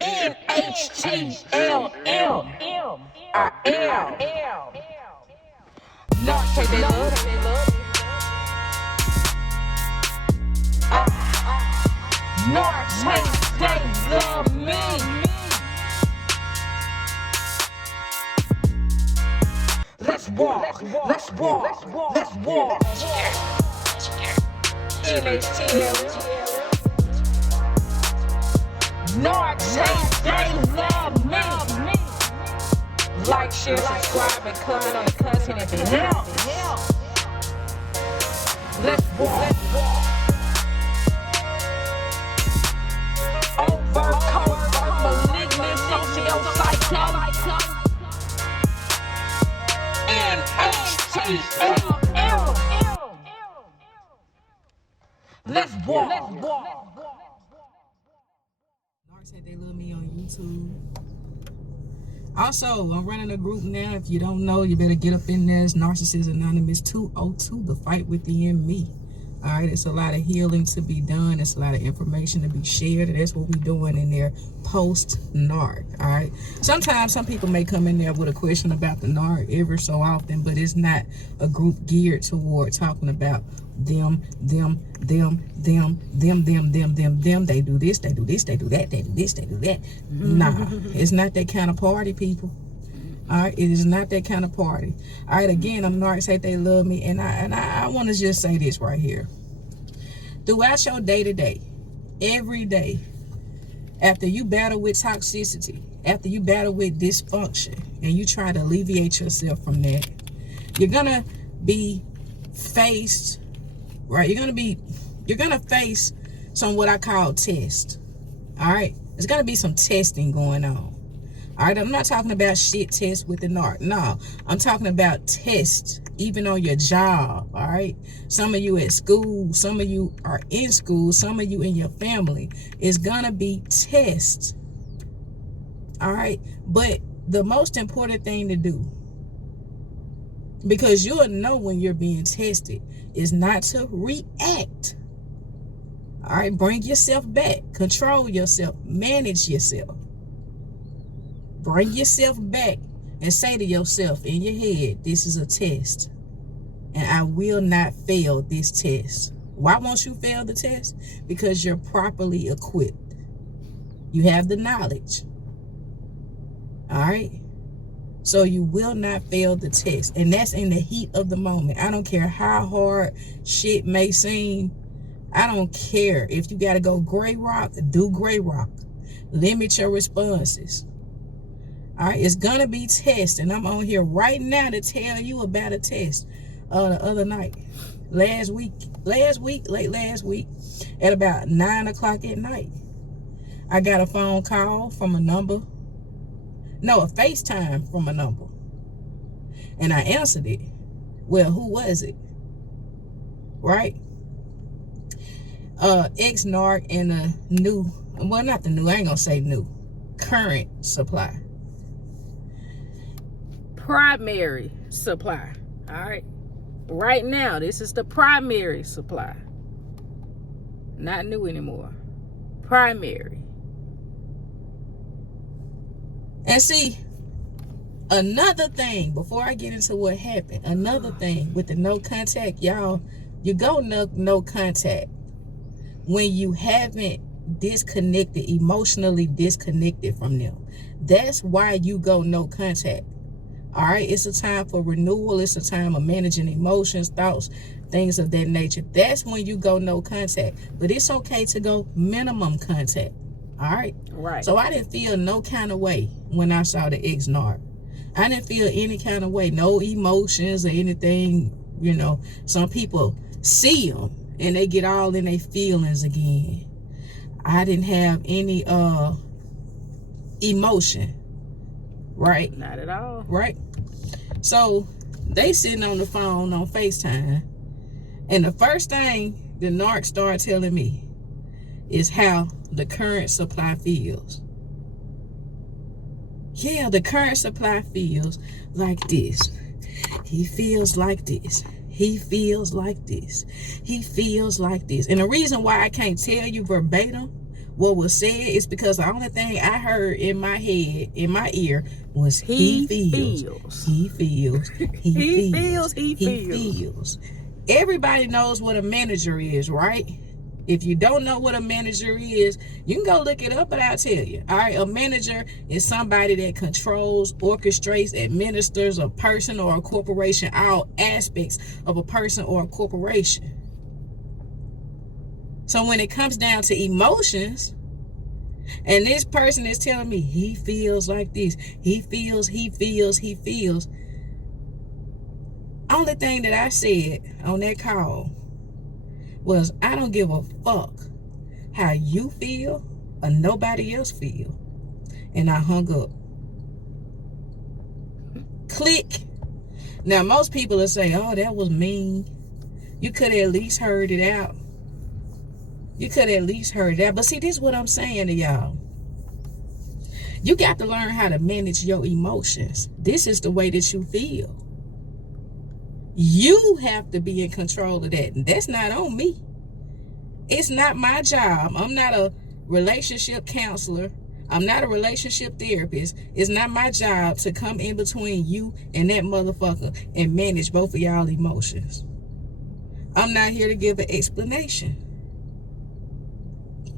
NHTLM. I am. Narcs hate they love me. Narcs hate they love me. Let's walk. Let's walk. Let's walk. NHTLM. Narcs hate they love me. Like, share, subscribe, and comment on the content if it helps. Let's walk. Overcome malignant socio-psycho. NHTLM. Let's walk. Narcs Hate They Love Me on YouTube. Also, I'm running a group now. If you don't know, you better get up in there. It's Narcissist Anonymous 202, the fight within me. All right, it's a lot of healing to be done. It's a lot of information to be shared. And that's what we're doing in there post-NARC. All right. Sometimes some people may come in there with a question about the NARC ever so often, but it's not a group geared toward talking about them. They do this, they do this, they do that, they do this, they do that. Nah, it's not that kind of party, people. All right, it is not that kind of party. All right, again, I'm Narcs Hate They Love Me, and I want to just say this right here. Throughout your day-to-day, every day, after you battle with toxicity, after you battle with dysfunction, and you try to alleviate yourself from that, you're gonna be faced, right? You're gonna face some what I call test. All right, there's gonna be some testing going on. All right, I'm not talking about shit tests with the NARC. No, I'm talking about tests, even on your job. All right, some of you at school, some of you are in school, some of you in your family. It's gonna be tests. All right, but the most important thing to do, because you'll know when you're being tested, is not to react. All right, bring yourself back, control yourself, manage yourself. Bring yourself back and say to yourself in your head, this is a test, and I will not fail this test. Why won't you fail the test? Because you're properly equipped. You have the knowledge. All right? So you will not fail the test, and that's in the heat of the moment. I don't care how hard shit may seem. I don't care. If you got to go gray rock, do gray rock. Limit your responses. All right, it's gonna be tests, and I'm on here right now to tell you about a test. The other night, late last week, at about 9 o'clock at night, I got a phone call from a FaceTime from a number, and I answered it. Well, who was it? Right? Ex-NARC and a new, well, not the new, I ain't gonna say new, current supply. Primary supply. All right, right now this is the primary supply, not new anymore, primary. And see, another thing before I get into what happened, another thing with the no contact, y'all, you go no contact when you haven't disconnected, emotionally disconnected from them. That's why you go no contact. All right, it's a time for renewal. It's a time of managing emotions, thoughts, things of that nature. That's when you go no contact. But it's okay to go minimum contact. All right? Right. So I didn't feel no kind of way when I saw the ex-NARC. I didn't feel any kind of way, no emotions or anything. You know, some people see them and they get all in their feelings again. I didn't have any emotion. Right? Not at all. Right? So they sitting on the phone on FaceTime, and the first thing the NARC started telling me is how the current supply feels. Yeah, the current supply feels like this. He feels like this. He feels like this. He feels like this. And the reason why I can't tell you verbatim what was said is because the only thing I heard in my head, in my ear, was he feels. He feels. He feels. He feels. Everybody knows what a manager is, right? If you don't know what a manager is, you can go look it up, but I'll tell you. All right, a manager is somebody that controls, orchestrates, administers a person or a corporation, all aspects of a person or a corporation. So when it comes down to emotions, and this person is telling me he feels like this, he feels. Only thing that I said on that call was, I don't give a fuck how you feel or nobody else feel. And I hung up. Click. Now, most people will say, oh, that was mean. You could have at least heard it out. You could have at least heard that. But see, this is what I'm saying to y'all. You got to learn how to manage your emotions. This is the way that you feel. You have to be in control of that. And that's not on me. It's not my job. I'm not a relationship counselor. I'm not a relationship therapist. It's not my job to come in between you and that motherfucker and manage both of y'all emotions. I'm not here to give an explanation.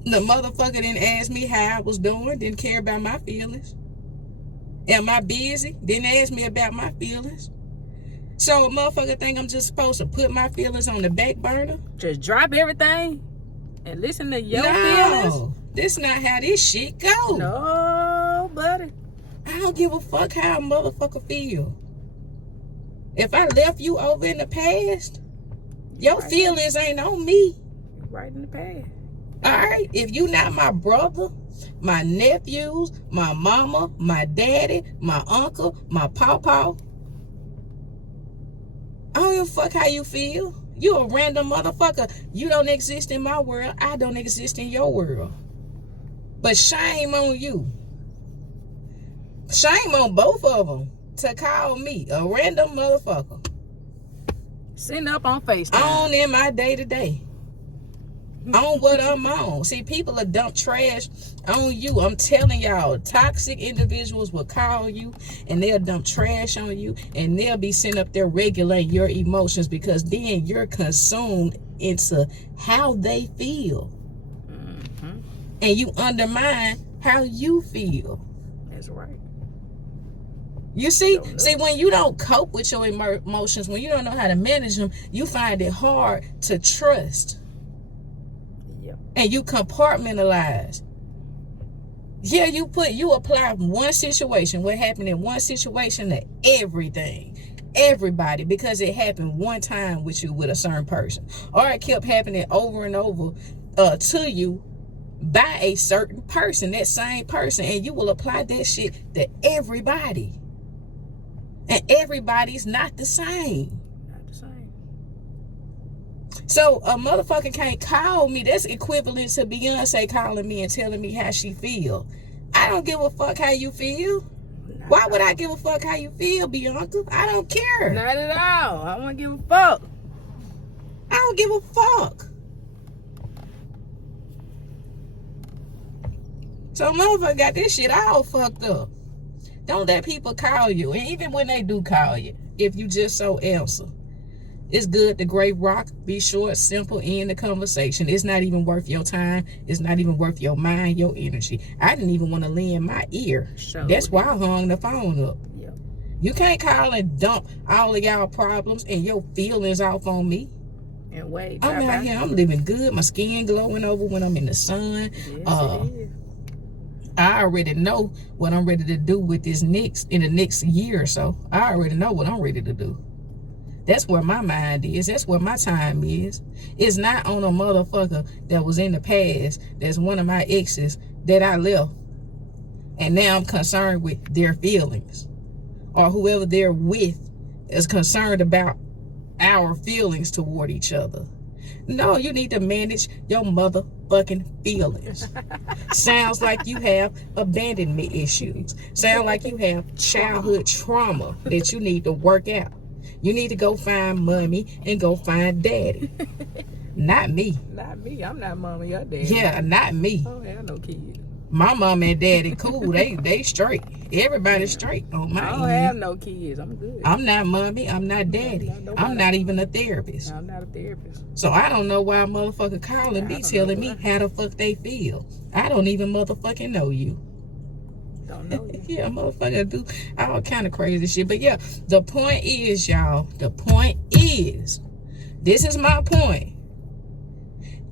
The motherfucker didn't ask me how I was doing, didn't care about my feelings. Am I busy? Didn't ask me about my feelings. So a motherfucker think I'm just supposed to put my feelings on the back burner? Just drop everything and listen to your feelings? No, this not how this shit go. No, buddy. I don't give a fuck how a motherfucker feel. If I left you over in the past, your feelings ain't on me. You're right in the past. All right? If you not my brother, my nephews, my mama, my daddy, my uncle, my pawpaw, I don't give a fuck how you feel. You a random motherfucker. You don't exist in my world. I don't exist in your world. But shame on you. Shame on both of them to call me a random motherfucker. Sitting up on FaceTime. On in my day-to-day. On what I'm on. See, people are dump trash on you. I'm telling y'all, toxic individuals will call you and they'll dump trash on you and they'll be sitting up there regulating your emotions because then you're consumed into how they feel. Mm-hmm. And you undermine how you feel. That's right. You see, when you don't cope with your emotions, when you don't know how to manage them, you find it hard to trust. And you compartmentalize. Yeah, you apply one situation, what happened in one situation, to everybody, because it happened one time with you with a certain person, or it kept happening over and over to you by a certain person, that same person, and you will apply that shit to everybody, and everybody's not the same. So a motherfucker can't call me. That's equivalent to Beyonce calling me and telling me how she feel. I don't give a fuck how you feel. Why would I give a fuck how you feel, Bianca? I don't care. Not at all. I don't give a fuck. I don't give a fuck. So motherfucker got this shit all fucked up. Don't let people call you. And even when they do call you, if you just so answer. It's good to Great Rock. Be short, simple, end the conversation. It's not even worth your time. It's not even worth your mind, your energy. I didn't even want to lend my ear. That's why I hung the phone up. Yep. You can't call and dump all of y'all problems and your feelings off on me. And wait, I'm out here. I'm living good. My skin glowing over when I'm in the sun. Yes, I already know what I'm ready to do with this in the next year or so. I already know what I'm ready to do. That's where my mind is. That's where my time is. It's not on a motherfucker that was in the past, that's one of my exes that I left. And now I'm concerned with their feelings. Or whoever they're with is concerned about our feelings toward each other. No, you need to manage your motherfucking feelings. Sounds like you have abandonment issues. Sounds like you have childhood trauma that you need to work out. You need to go find mommy and go find daddy. Not me. Not me. I'm not mama, your daddy. Yeah, not me. I don't have no kids. My mom and daddy cool. They straight. Everybody's straight on my I don't end. have no kids. I'm good. I'm not mommy. I'm not daddy. I'm not even a therapist. I'm not a therapist. So I don't know why a motherfucker calling me telling me how the fuck they feel. I don't even motherfucking know you. Don't know you. Yeah, motherfucker do all kind of crazy shit. But yeah, the point is, y'all, the point is, this is my point.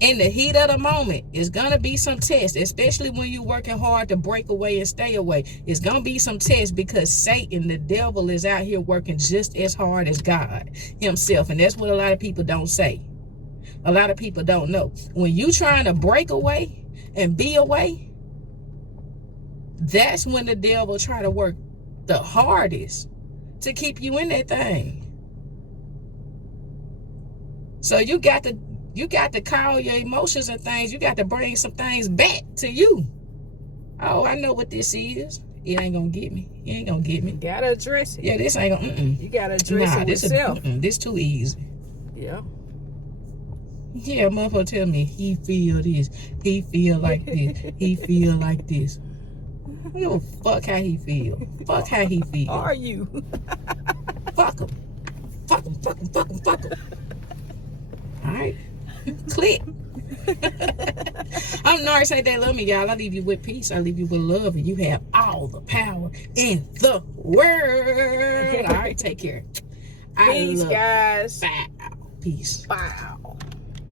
In the heat of the moment, it's gonna be some tests, especially when you're working hard to break away and stay away. It's gonna be some tests because Satan, the devil, is out here working just as hard as God himself. And that's what a lot of people don't say. A lot of people don't know. When you trying to break away and be away, that's when the devil try to work the hardest to keep you in that thing. So you got to call your emotions and things. You got to bring some things back to you. Oh, I know what this is. It ain't gonna get me. It ain't gonna get me. You gotta address it. Yeah, this ain't gonna. You gotta address it with yourself. This too easy. Yeah. Yeah, motherfucker tell me he feel this. He feel like this. He feel like this. I don't give a fuck how he feel. Fuck how he feel. Are you? Fuck him. Fuck him. Fuck him. Fuck him. Fuck him. All right. Click. I'm NarcsHateTheyLoveMe, y'all. I leave you with peace. I leave you with love, and you have all the power in the world. All right, take care. Peace, guys. Bow. Peace. Wow.